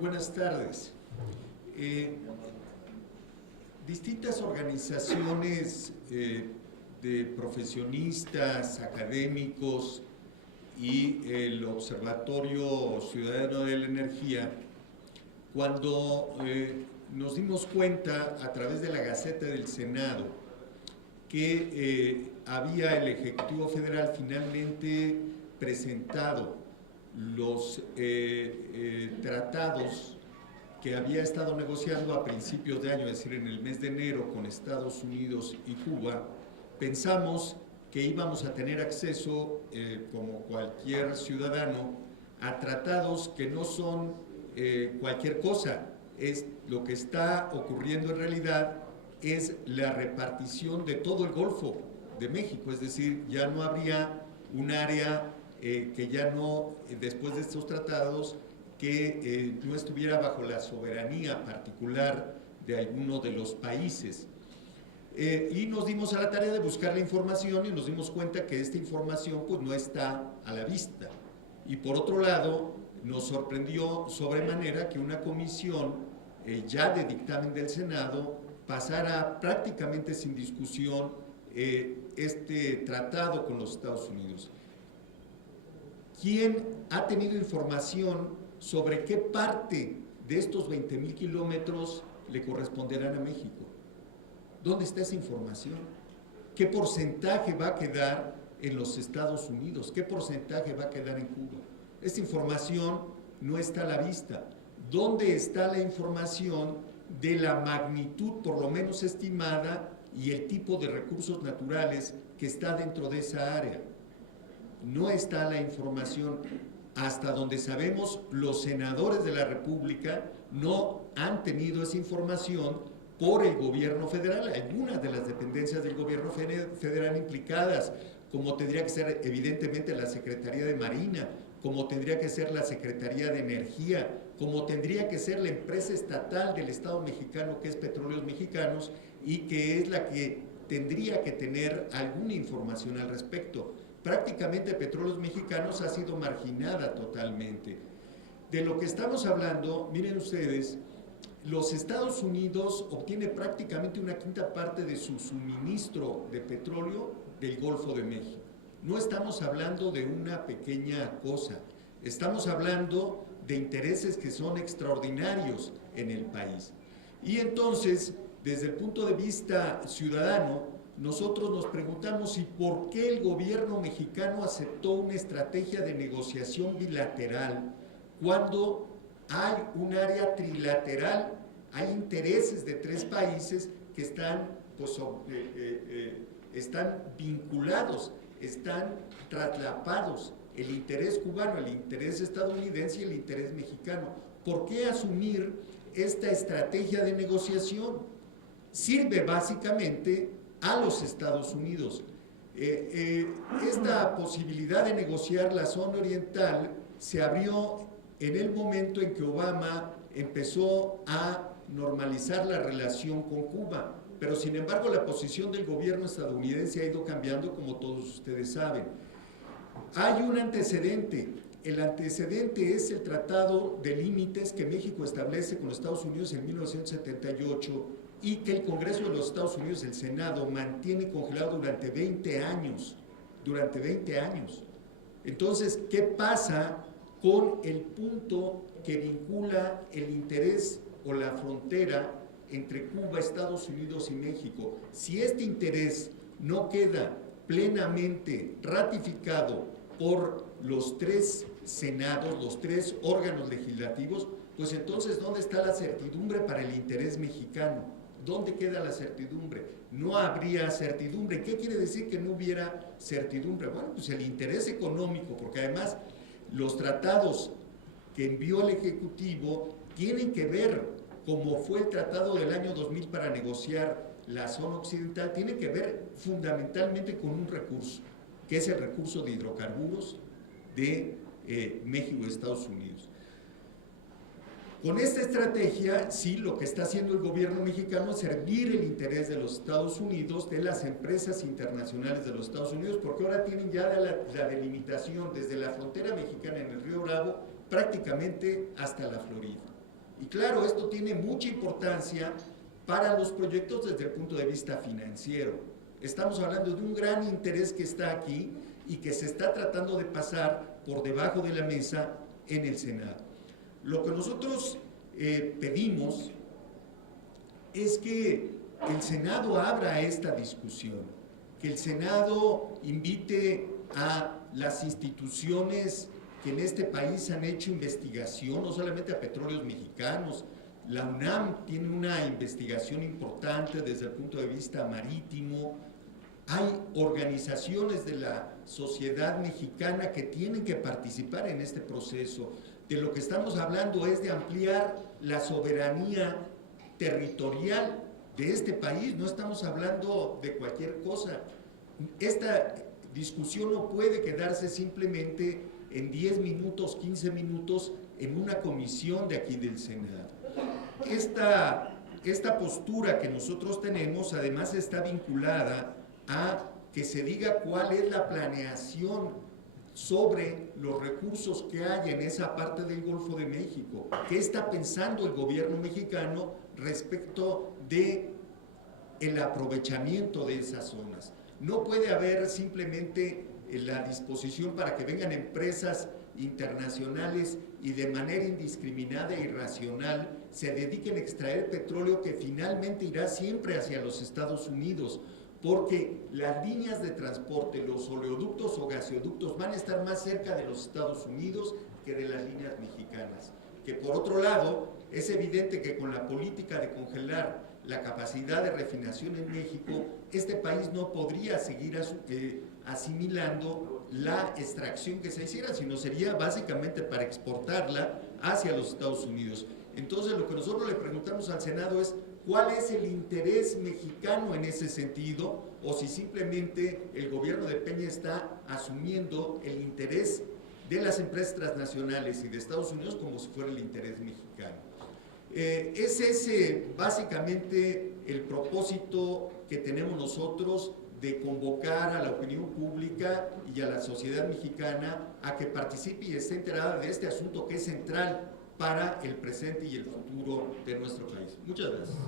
Buenas tardes. Distintas organizaciones de profesionistas, académicos y el Observatorio Ciudadano de la Energía, cuando nos dimos cuenta a través de la Gaceta del Senado que había el Ejecutivo Federal finalmente presentado los tratados que había estado negociando a principios de año, es decir, en el mes de enero con Estados Unidos y Cuba, pensamos que íbamos a tener acceso, como cualquier ciudadano, a tratados que no son cualquier cosa. Lo que está ocurriendo en realidad es la repartición de todo el Golfo de México, es decir, ya no habría un área que ya no, después de estos tratados, que no estuviera bajo la soberanía particular de alguno de los países. Y nos dimos a la tarea de buscar la información y nos dimos cuenta que esta información pues no está a la vista. Y por otro lado, nos sorprendió sobremanera que una comisión ya de dictamen del Senado pasara prácticamente sin discusión este tratado con los Estados Unidos. ¿Quién ha tenido información sobre qué parte de estos 20,000 kilómetros le corresponderán a México? ¿Dónde está esa información? ¿Qué porcentaje va a quedar en los Estados Unidos? ¿Qué porcentaje va a quedar en Cuba? Esta información no está a la vista. ¿Dónde está la información de la magnitud, por lo menos estimada, y el tipo de recursos naturales que está dentro de esa área? No está la información. Hasta donde sabemos, los senadores de la República no han tenido esa información por el gobierno federal. Algunas de las dependencias del gobierno federal implicadas, como tendría que ser evidentemente la Secretaría de Marina, como tendría que ser la Secretaría de Energía, como tendría que ser la empresa estatal del Estado mexicano, que es Petróleos Mexicanos, y que es la que tendría que tener alguna información al respecto. Prácticamente Petróleos Mexicanos ha sido marginada totalmente. De lo que estamos hablando, miren ustedes, los Estados Unidos obtiene prácticamente una quinta parte de su suministro de petróleo del Golfo de México. No estamos hablando de una pequeña cosa, estamos hablando de intereses que son extraordinarios en el país. Y entonces, desde el punto de vista ciudadano, nosotros nos preguntamos ¿y por qué el gobierno mexicano aceptó una estrategia de negociación bilateral cuando hay un área trilateral, hay intereses de tres países que están, pues, están vinculados, están traslapados, el interés cubano, el interés estadounidense y el interés mexicano? ¿Por qué asumir esta estrategia de negociación? Sirve básicamente a los Estados Unidos. Esta posibilidad de negociar la zona oriental se abrió en el momento en que Obama empezó a normalizar la relación con Cuba, pero sin embargo la posición del gobierno estadounidense ha ido cambiando, como todos ustedes saben. Hay un antecedente. El antecedente es el Tratado de Límites que México establece con los Estados Unidos en 1978 y que el Congreso de los Estados Unidos, el Senado, mantiene congelado durante 20 años. Durante 20 años. Entonces, ¿qué pasa con el punto que vincula el interés o la frontera entre Cuba, Estados Unidos y México? Si este interés no queda plenamente ratificado por los tres senados, los tres órganos legislativos, pues entonces, ¿dónde está la certidumbre para el interés mexicano? ¿Dónde queda la certidumbre? No habría certidumbre. ¿Qué quiere decir que no hubiera certidumbre? Bueno, pues el interés económico, porque además los tratados que envió el Ejecutivo tienen que ver, como fue el tratado del año 2000 para negociar la zona occidental, tiene que ver fundamentalmente con un recurso, que es el recurso de hidrocarburos de México y Estados Unidos. Con esta estrategia, sí, lo que está haciendo el gobierno mexicano es servir el interés de los Estados Unidos, de las empresas internacionales de los Estados Unidos, porque ahora tienen ya la delimitación desde la frontera mexicana en el río Bravo prácticamente hasta la Florida. Y claro, esto tiene mucha importancia para los proyectos desde el punto de vista financiero. Estamos hablando de un gran interés que está aquí y que se está tratando de pasar por debajo de la mesa en el Senado. Lo que nosotros pedimos es que el Senado abra esta discusión, que el Senado invite a las instituciones que en este país han hecho investigación, no solamente a Petróleos Mexicanos. La UNAM tiene una investigación importante desde el punto de vista marítimo. Hay organizaciones de la sociedad mexicana que tienen que participar en este proceso. De lo que estamos hablando es de ampliar la soberanía territorial de este país, no estamos hablando de cualquier cosa. Esta discusión no puede quedarse simplemente en 10 minutos, 15 minutos en una comisión de aquí del Senado. Esta postura que nosotros tenemos además está vinculada a que se diga cuál es la planeación sobre los recursos que hay en esa parte del Golfo de México. ¿Qué está pensando el gobierno mexicano respecto del aprovechamiento de esas zonas? No puede haber simplemente la disposición para que vengan empresas internacionales y de manera indiscriminada e irracional se dediquen a extraer petróleo que finalmente irá siempre hacia los Estados Unidos, porque las líneas de transporte, los oleoductos o gaseoductos van a estar más cerca de los Estados Unidos que de las líneas mexicanas. Que por otro lado, es evidente que con la política de congelar la capacidad de refinación en México, este país no podría seguir asimilando la extracción que se hiciera, sino sería básicamente para exportarla hacia los Estados Unidos. Entonces, lo que nosotros le preguntamos al Senado es ¿cuál es el interés mexicano en ese sentido? O si simplemente el gobierno de Peña está asumiendo el interés de las empresas transnacionales y de Estados Unidos como si fuera el interés mexicano. Es ese básicamente el propósito que tenemos nosotros de convocar a la opinión pública y a la sociedad mexicana a que participe y esté enterada de este asunto que es central para el presente y el futuro de nuestro país. Muchas gracias.